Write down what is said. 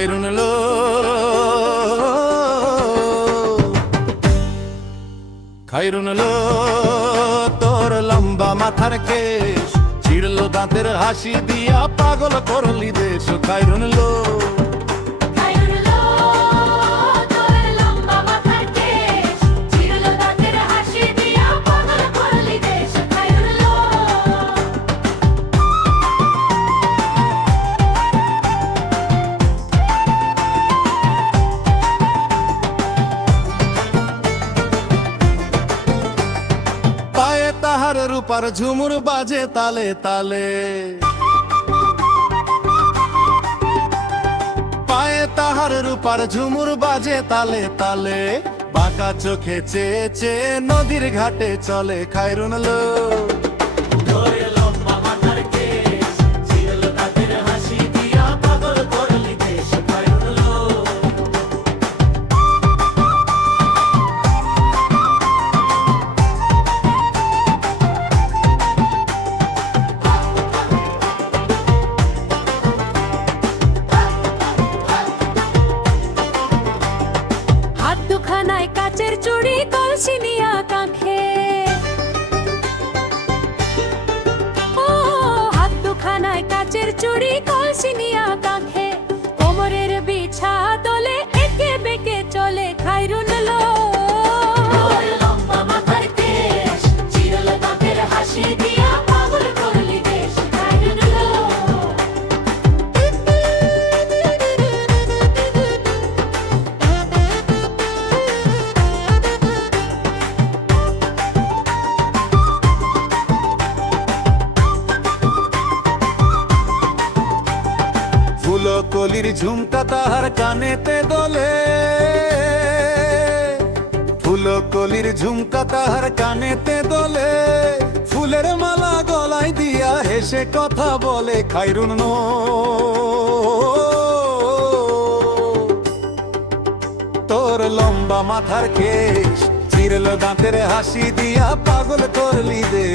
খাইরুন লো খাইরুন লো তোর লম্বা মাথার কেশ ছিড়লো দাঁতের হাসি দিয়া পাগল করলি দেশ খাইরুন লো তাহার রূপার ঝুমুর বাজে তালে তালে পায়ে তাহার রূপার ঝুমুর বাজে তালে তালে বাঁকা চোখে চেয়ে চেয়ে নদীর ঘাটে চলে খাইরুন লো কাচের চুড়ি কলসি নিয়া কাঁখে হাত দুখানায় কাচের চুড়ি কলসি নিয়া কাঁখে কোমরের বিছা দলে একে বেঁকে চলে খাইরুন লো হাসি দিয়া পাগল করলি দেশ খাইরুন লো কলির ঝুমকা তাহার কানেতে দোলে ফুলো কলির ঝুমকা তাহার কানেতে দোলে ফুলের মালা গলায় দিয়া হেসে কথা বলে খাইরুন লো তোর লম্বা মাথার কেশ চিরলো দাঁতের হাসি দিয়া পাগল করলি দে